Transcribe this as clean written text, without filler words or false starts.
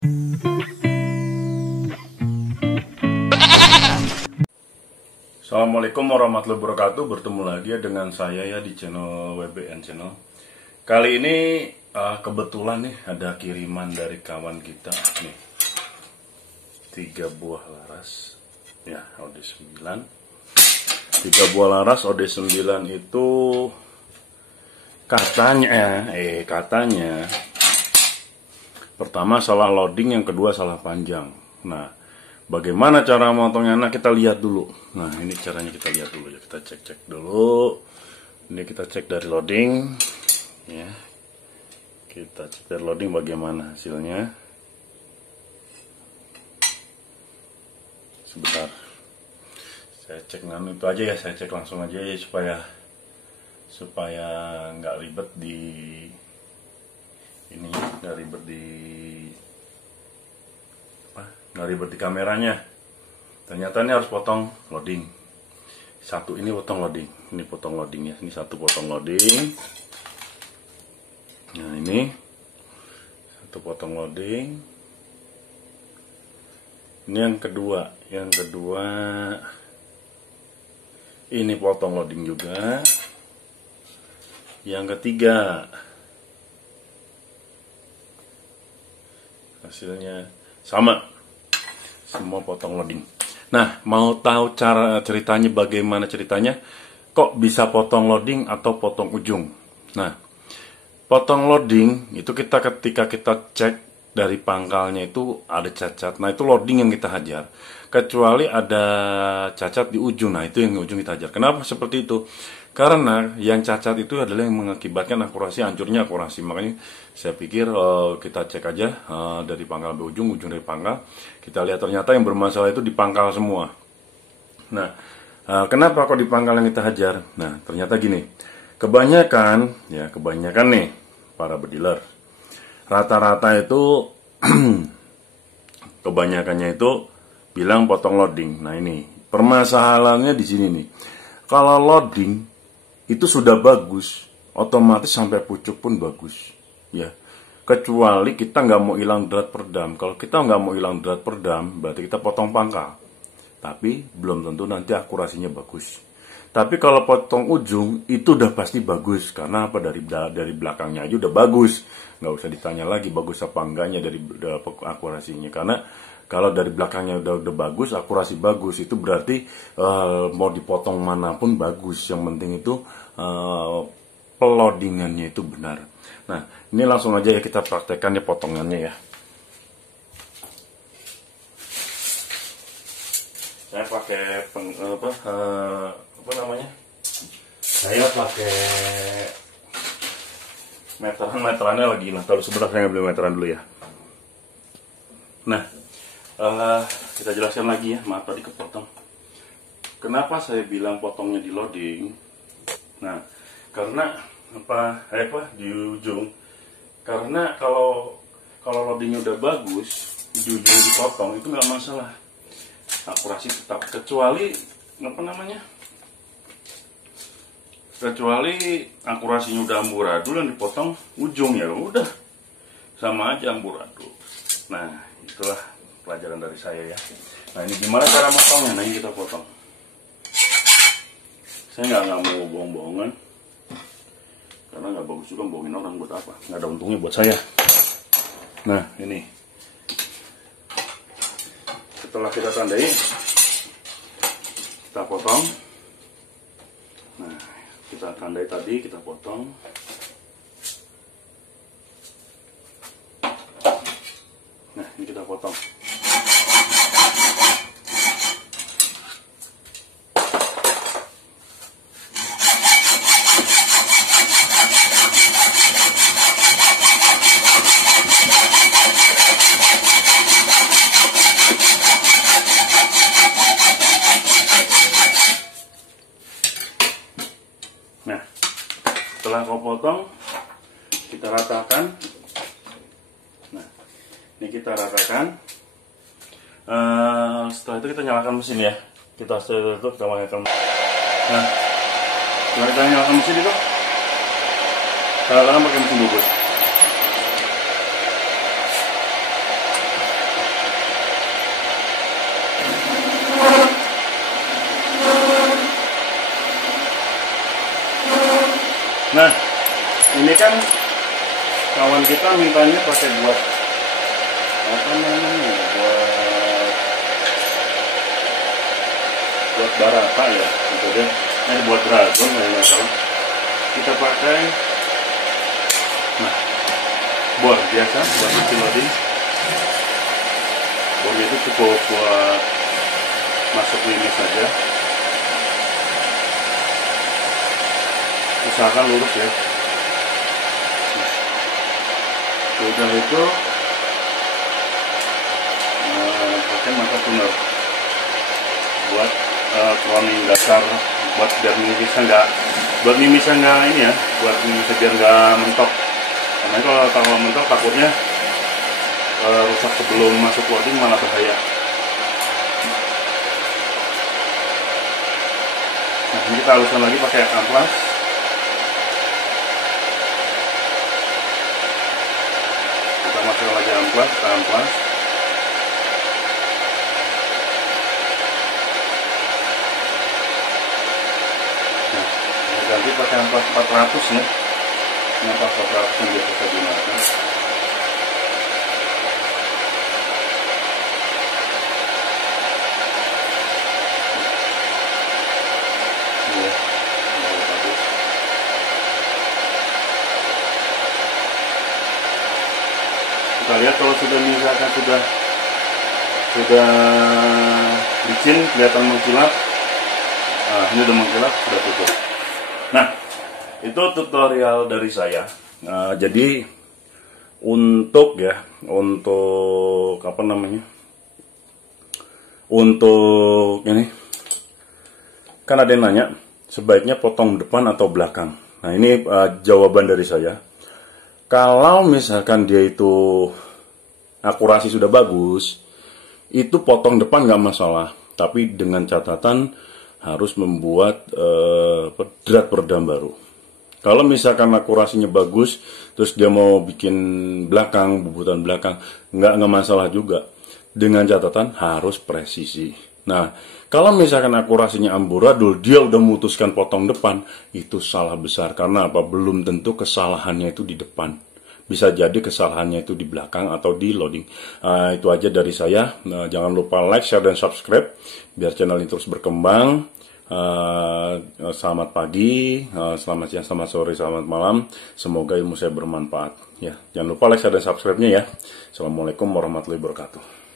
Assalamualaikum warahmatullahi wabarakatuh. Bertemu lagi dengan saya ya di channel WBN Channel. Kali ini kebetulan nih ada kiriman dari kawan kita nih, 3 buah laras ya OD9. 3 buah laras OD9 itu katanya pertama salah loading, yang kedua salah panjang. Nah, bagaimana cara motongnya? Nah, kita lihat dulu. Nah, ini caranya kita lihat dulu ya. Kita cek dulu. Ini kita cek dari loading ya. Kita cek dari loading bagaimana hasilnya. Sebentar. Saya cek itu aja ya, saya cek langsung aja ya supaya nggak ribet di ini, nggak ribet di kameranya. Ternyata ini harus potong loading. Satu ini potong loading, ini potong loading ya. Ini satu potong loading. Nah, ini satu potong loading. Ini yang kedua ini potong loading juga. Yang ketiga hasilnya sama, semua potong loading. Nah, mau tahu ceritanya bagaimana ceritanya? Kok bisa potong loading atau potong ujung? Nah, potong loading itu ketika kita cek dari pangkalnya itu ada cacat. Nah, itu loading yang kita hajar. Kecuali ada cacat di ujung. Nah, itu yang ujung kita hajar. Kenapa seperti itu? Karena yang cacat itu adalah yang mengakibatkan hancurnya akurasi. Makanya saya pikir kita cek aja dari pangkal ke ujung dari pangkal. Kita lihat ternyata yang bermasalah itu di pangkal semua. Nah, kenapa kok di pangkal yang kita hajar? Nah, ternyata gini. Kebanyakan nih para bediler, rata-rata itu kebanyakannya itu bilang potong loading. Nah, ini permasalahannya di sini nih. Kalau loading itu sudah bagus, otomatis sampai pucuk pun bagus, ya. Kecuali kita nggak mau hilang drat perdam. Kalau kita nggak mau hilang drat perdam, berarti kita potong pangkal. Tapi belum tentu nanti akurasinya bagus. Tapi kalau potong ujung itu udah pasti bagus, karena apa? Dari belakangnya aja udah bagus, nggak usah ditanya lagi bagus apa enggaknya dari akurasinya. Karena kalau dari belakangnya udah bagus, akurasi bagus, itu berarti mau dipotong manapun bagus. Yang penting itu pelodingannya itu benar. Nah, ini langsung aja ya kita praktekkan ya potongannya ya. Saya pakai Saya pakai meterannya lagi. Nah, kalau sebentar saya ngambil meteran dulu ya. Nah, kita jelaskan lagi ya, maaf tadi kepotong. Kenapa saya bilang potongnya di loading? Nah, karena di ujung. Karena kalau loadingnya udah bagus, di ujung dipotong itu nggak masalah, akurasi tetap. Kecuali akurasinya udah amburadul, yang dipotong ujung ya udah sama aja amburadul. Nah, itulah pelajaran dari saya ya. Nah, ini gimana cara motongnya? Nah, ini kita potong. Saya nggak mau bohong-bohongan, karena nggak bagus juga bohongin orang. Buat apa? Nggak ada untungnya buat saya. Nah, ini setelah kita tandai, kita potong. Nah, kita tandai tadi, kita potong. Nah, ini kita potong. Nah, setelah kau potong, kita ratakan. Nah, ini kita ratakan. Setelah itu kita nyalakan mesin ya. Kita tutup, kita nyalakan. Nah, setelah kita nyalakan mesin itu, kita ratakan pakai mesin bubut. ini kan kawan kita mintanya pakai buat apa namanya, buat barata ya, gitu deh. Ini buat dragon ya, nggak salah. Kita pakai bor biasa buat isi loading. Bornya itu cukup buat masuk limis saja. Usahakan lurus ya. Udah itu pakai mata tuner buat crowning dasar, buat biar mimisnya nggak ini ya, buat mimisnya biar nggak mentok. Karena kalau mentok takutnya rusak sebelum masuk loading, malah bahaya. Nah, ini kita haluskan lagi pakai amplas. Kita masukkan lagi amplas, kita amplas. Nah, ini ganti pakai amplas 400 ya. Ini amplas 400 yang biasa saya gunakan. Kita lihat kalau sudah misalkan sudah licin, kelihatan mengkilap. Nah, ini udah mengkilap, sudah tutup. Nah, itu tutorial dari saya. Nah, jadi untuk apa namanya? Untuk ini kan ada yang nanya sebaiknya potong depan atau belakang. Nah, ini jawaban dari saya. Kalau misalkan dia itu akurasi sudah bagus, itu potong depan nggak masalah. Tapi dengan catatan harus membuat drat peredam baru. Kalau misalkan akurasinya bagus, terus dia mau bikin belakang, bubutan belakang, nggak masalah juga. Dengan catatan harus presisi. Nah, kalau misalkan akurasinya amburadul, dia udah memutuskan potong depan, itu salah besar. Karena apa? Belum tentu kesalahannya itu di depan. Bisa jadi kesalahannya itu di belakang atau di loading. Itu aja dari saya. Jangan lupa like, share, dan subscribe, biar channel ini terus berkembang. Selamat pagi, selamat siang, selamat sore, selamat malam. Semoga ilmu saya bermanfaat. Ya, jangan lupa like, share, dan subscribe-nya ya. Assalamualaikum warahmatullahi wabarakatuh.